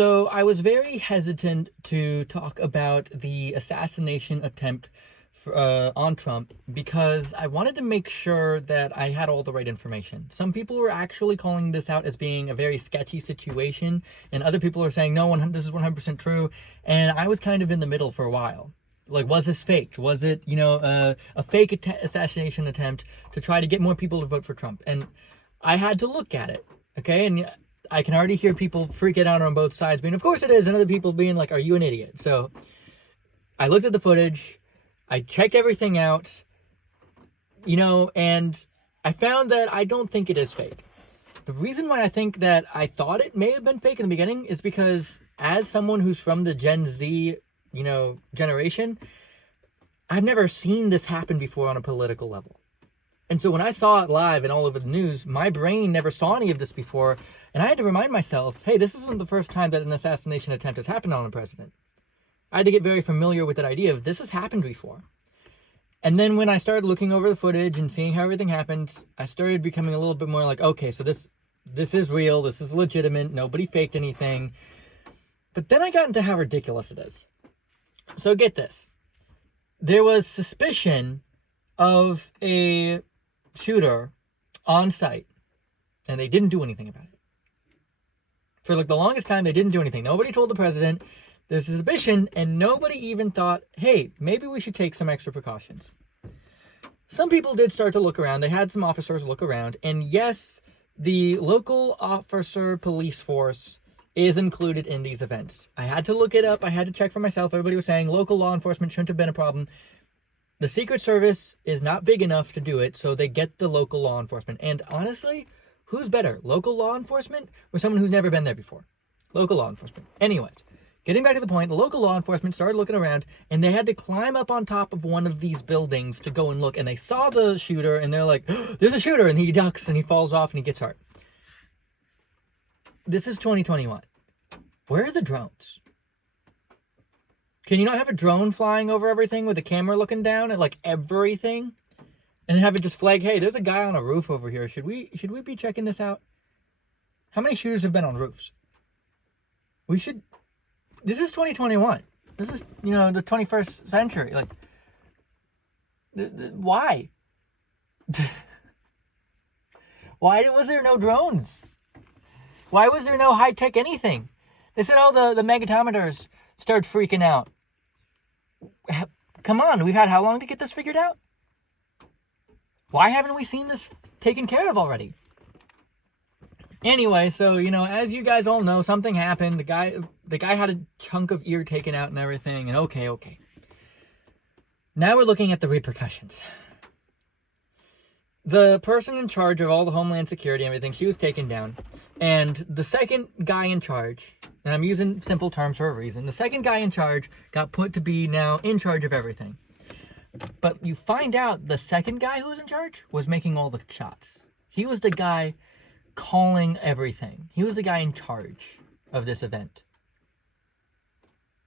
So I was very hesitant to talk about the assassination attempt on Trump because I wanted to make sure that I had all the right information. Some people were actually calling this out as being a very sketchy situation, and other people are saying, no, this is 100% true. And I was kind of in the middle for a while. Like, was this faked? Was it, a fake assassination attempt to try to get more people to vote for Trump? And I had to look at it, okay? And I can already hear people freaking out on both sides, being, of course it is, and other people being like, are you an idiot? So I looked at the footage, I checked everything out, and I found that I don't think it is fake. The reason why I think that I thought it may have been fake in the beginning is because as someone who's from the Gen Z, generation, I've never seen this happen before on a political level. And so when I saw it live and all over the news, my brain never saw any of this before. And I had to remind myself, hey, this isn't the first time that an assassination attempt has happened on a president. I had to get very familiar with that idea of this has happened before. And then when I started looking over the footage and seeing how everything happened, I started becoming a little bit more like, okay, so this is real. This is legitimate. Nobody faked anything. But then I got into how ridiculous it is. So get this. There was suspicion of a shooter on site, and they didn't do anything about it. For the longest time, they didn't do anything. Nobody told the president. There's a suspicion, and nobody even thought, hey, maybe we should take some extra precautions. Some people did start to look around. They had some officers look around, and yes, the local officer police force is included in these events. I had to look it up. I had to check for myself. Everybody was saying local law enforcement shouldn't have been a problem. The Secret Service is not big enough to do it, so they get the local law enforcement. And honestly, who's better, local law enforcement or someone who's never been there before? Local law enforcement. Anyways, getting back to the point, the local law enforcement started looking around, and they had to climb up on top of one of these buildings to go and look. And they saw the shooter, and they're like, oh, there's a shooter, and he ducks, and he falls off, and he gets hurt. This is 2021. Where are the drones? Can you not have a drone flying over everything with a camera looking down at everything? And have it just flag, hey, there's a guy on a roof over here. Should we be checking this out? How many shooters have been on roofs? This is 2021. This is, the 21st century. Why? Why was there no drones? Why was there no high-tech anything? They said, the magnetometers started freaking out. Come on, we've had how long to get this figured out? Why haven't we seen this taken care of already? Anyway, so, as you guys all know, something happened. The guy had a chunk of ear taken out and everything, and okay. Now we're looking at the repercussions. The person in charge of all the Homeland Security and everything, she was taken down. And the second guy in charge, and I'm using simple terms for a reason, the second guy in charge got put to be now in charge of everything. But you find out the second guy who was in charge was making all the shots. He was the guy calling everything. He was the guy in charge of this event.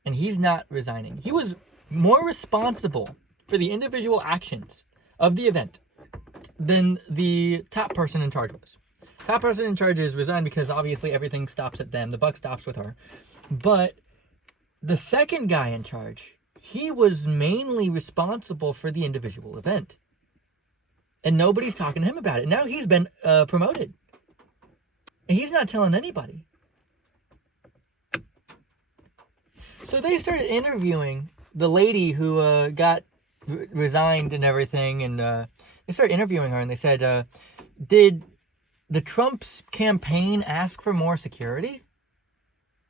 And he's not resigning. He was more responsible for the individual actions of the event than the top person in charge was. Top person in charge is resigned because obviously everything stops at them. The buck stops with her. But the second guy in charge, he was mainly responsible for the individual event. And nobody's talking to him about it. Now he's been promoted. And he's not telling anybody. So they started interviewing the lady who got resigned and everything, and they started interviewing her, and they said, did the Trump's campaign ask for more security?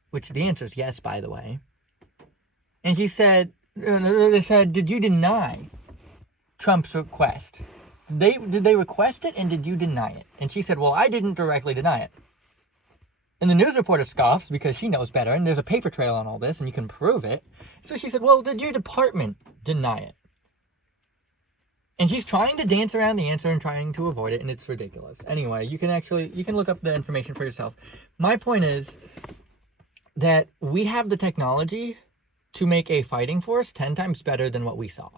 Which the answer is yes, by the way. And she said, they said, did you deny Trump's request? Did they request it, and did you deny it? And she said, well, I didn't directly deny it. And the news reporter scoffs because she knows better, and there's a paper trail on all this, and you can prove it. So she said, well, did your department deny it? And she's trying to dance around the answer and trying to avoid it, and it's ridiculous. Anyway, you can look up the information for yourself. My point is that we have the technology to make a fighting force 10 times better than what we saw.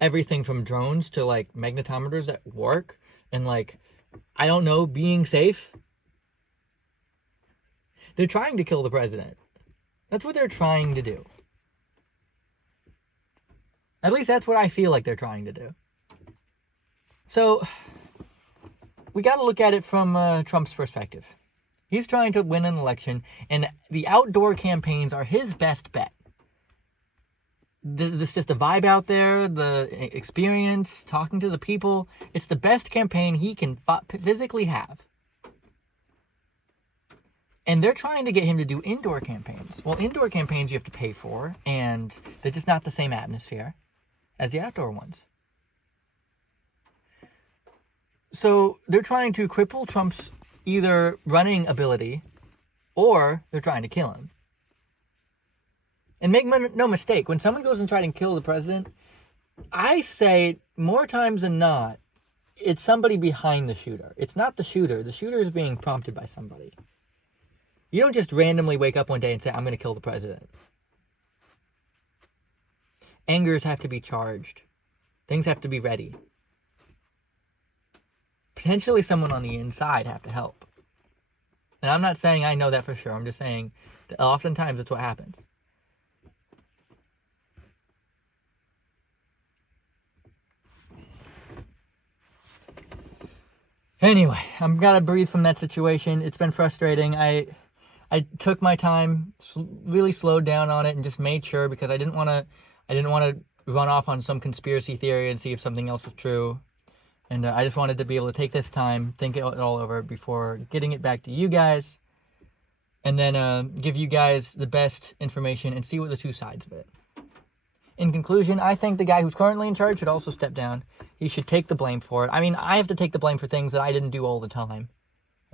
Everything from drones to magnetometers that work and being safe. They're trying to kill the president. That's what they're trying to do. At least that's what I feel like they're trying to do. So, we got to look at it from Trump's perspective. He's trying to win an election, and the outdoor campaigns are his best bet. This just a vibe out there, the experience, talking to the people. It's the best campaign he can physically have. And they're trying to get him to do indoor campaigns. Well, indoor campaigns you have to pay for, and they're just not the same atmosphere as the outdoor ones. So they're trying to cripple Trump's either running ability, or they're trying to kill him. And make no mistake, when someone goes and tries to kill the president, I say more times than not, it's somebody behind the shooter. It's not the shooter. The shooter is being prompted by somebody. You don't just randomly wake up one day and say, I'm going to kill the president. Angers have to be charged. Things have to be ready. Potentially someone on the inside have to help. And I'm not saying I know that for sure. I'm just saying that oftentimes that's what happens. Anyway, I'm gotta breathe from that situation. It's been frustrating. I took my time, really slowed down on it, and just made sure, because I didn't want to run off on some conspiracy theory and see if something else was true. And I just wanted to be able to take this time, think it all over before getting it back to you guys, and then give you guys the best information and see what the two sides of it. In conclusion, I think the guy who's currently in charge should also step down. He should take the blame for it. I mean, I have to take the blame for things that I didn't do all the time.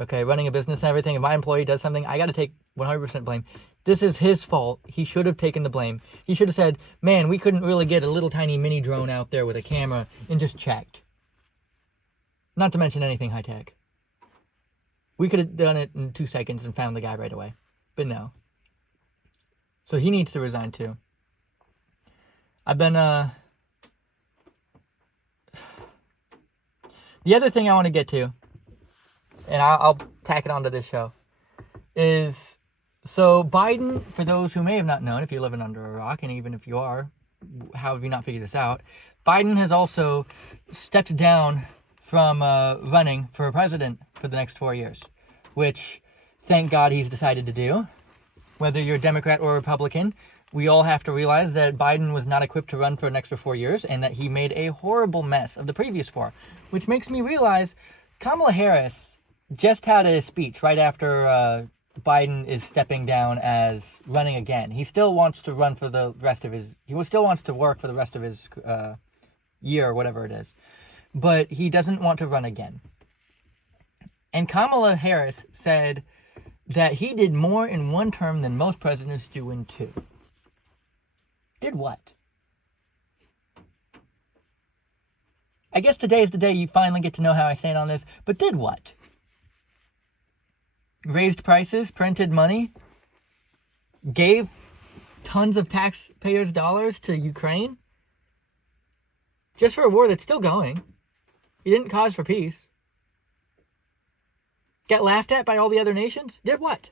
Okay, running a business and everything, if my employee does something, I got to take 100% blame. This is his fault. He should have taken the blame. He should have said, man, we couldn't really get a little tiny mini drone out there with a camera and just checked. Not to mention anything high tech. We could have done it in 2 seconds and found the guy right away. But no. So he needs to resign too. I've been, the other thing I want to get to, and I'll tack it onto this show, is, so Biden, for those who may have not known, if you're living under a rock, and even if you are, how have you not figured this out, Biden has also stepped down from running for president for the next 4 years, which, thank God, he's decided to do. Whether you're a Democrat or Republican, we all have to realize that Biden was not equipped to run for an extra 4 years, and that he made a horrible mess of the previous 4, which makes me realize Kamala Harris just had a speech right after Biden is stepping down as running again. He still wants to run for the rest of his, he still wants to work for the rest of his year or whatever it is, but he doesn't want to run again. And Kamala Harris said that he did more in 1 term than most presidents do in 2. Did what? I guess today is the day you finally get to know how I stand on this, but did what? Raised prices, printed money, gave tons of taxpayers' dollars to Ukraine, just for a war that's still going. He didn't cause for peace. Get laughed at by all the other nations? Did what?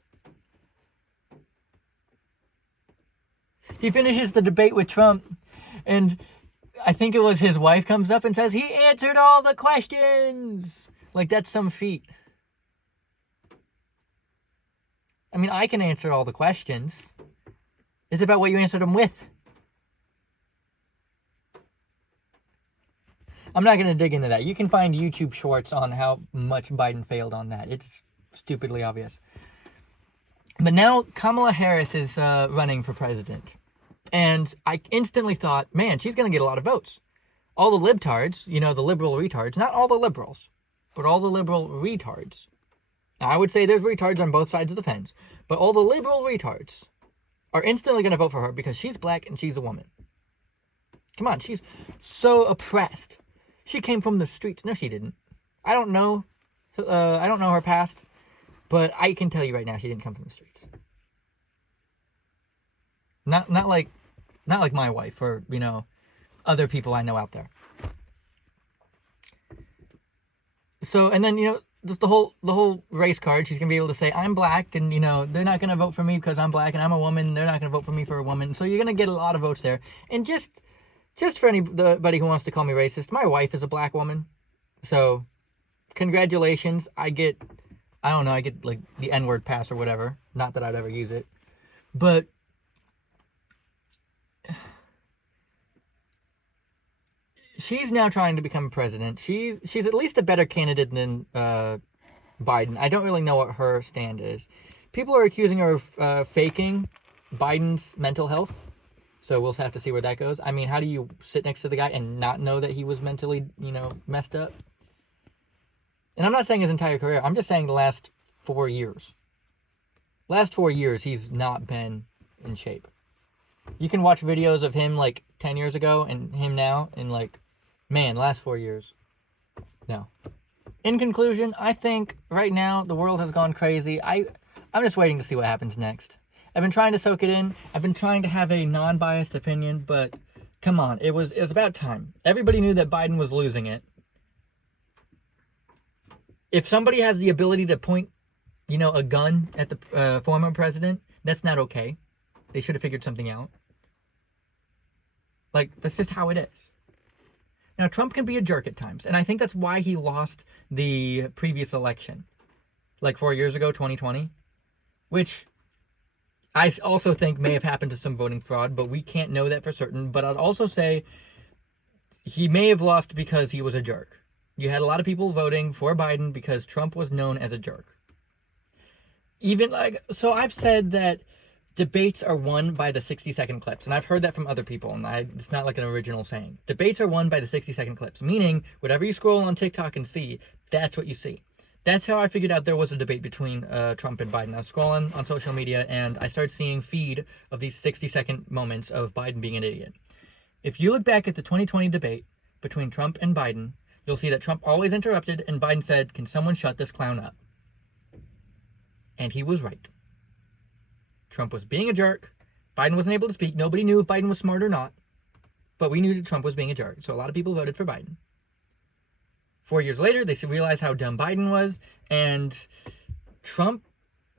He finishes the debate with Trump, and I think it was his wife comes up and says, he answered all the questions. Like, that's some feat. I mean, I can answer all the questions. It's about what you answered them with. I'm not going to dig into that. You can find YouTube shorts on how much Biden failed on that. It's stupidly obvious. But now Kamala Harris is running for president. And I instantly thought, man, she's going to get a lot of votes. All the libtards, you know, the liberal retards, not all the liberals, but all the liberal retards. Now, I would say there's retards on both sides of the fence, but all the liberal retards are instantly going to vote for her because she's black and she's a woman. Come on, she's so oppressed. She came from the streets. No, she didn't. I don't know her past, but I can tell you right now, she didn't come from the streets. Not like my wife or, you know, other people I know out there. So, and then, you know, just the whole race card. She's gonna be able to say I'm black, and they're not gonna vote for me because I'm black, and I'm a woman. They're not gonna vote for me for a woman. So you're gonna get a lot of votes there. And just for anybody who wants to call me racist, my wife is a black woman, so congratulations. I get like the N-word pass or whatever. Not that I'd ever use it, but she's now trying to become president. She's at least a better candidate than Biden. I don't really know what her stand is. People are accusing her of faking Biden's mental health. So we'll have to see where that goes. I mean, how do you sit next to the guy and not know that he was mentally, messed up? And I'm not saying his entire career. I'm just saying the last 4 years. Last 4 years, he's not been in shape. You can watch videos of him like 10 years ago and him now, and last 4 years. No. In conclusion, I think right now the world has gone crazy. I'm just waiting to see what happens next. I've been trying to soak it in. I've been trying to have a non-biased opinion, but come on, it was about time. Everybody knew that Biden was losing it. If somebody has the ability to point, a gun at the former president, that's not okay. They should have figured something out. That's just how it is. Now, Trump can be a jerk at times, and I think that's why he lost the previous election, 4 years ago, 2020, which I also think may have happened to some voting fraud, but we can't know that for certain. But I'd also say he may have lost because he was a jerk. You had a lot of people voting for Biden because Trump was known as a jerk. So I've said that debates are won by the 60-second clips, and I've heard that from other people, and it's not like an original saying. Debates are won by the 60-second clips, meaning whatever you scroll on TikTok and see, that's what you see. That's how I figured out there was a debate between Trump and Biden. I was scrolling on social media, and I started seeing feed of these 60-second moments of Biden being an idiot. If you look back at the 2020 debate between Trump and Biden, you'll see that Trump always interrupted, and Biden said, "Can someone shut this clown up?" And he was right. Trump was being a jerk. Biden wasn't able to speak. Nobody knew if Biden was smart or not, but we knew that Trump was being a jerk, so a lot of people voted for Biden. 4 years later, they realized how dumb Biden was, and Trump,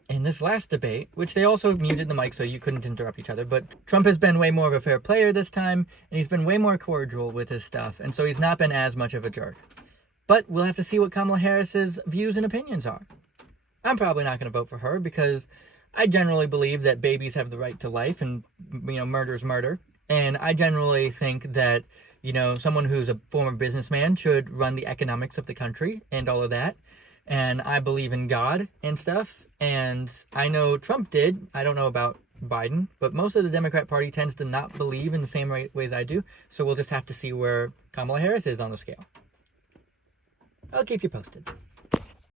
in this last debate, which they also muted the mic so you couldn't interrupt each other, but Trump has been way more of a fair player this time, and he's been way more cordial with his stuff, and so he's not been as much of a jerk. But we'll have to see what Kamala Harris's views and opinions are. I'm probably not going to vote for her because I generally believe that babies have the right to life, and, murder's murder. And I generally think that, someone who's a former businessman should run the economics of the country and all of that. And I believe in God and stuff. And I know Trump did. I don't know about Biden, but most of the Democrat Party tends to not believe in the same ways I do. So we'll just have to see where Kamala Harris is on the scale. I'll keep you posted.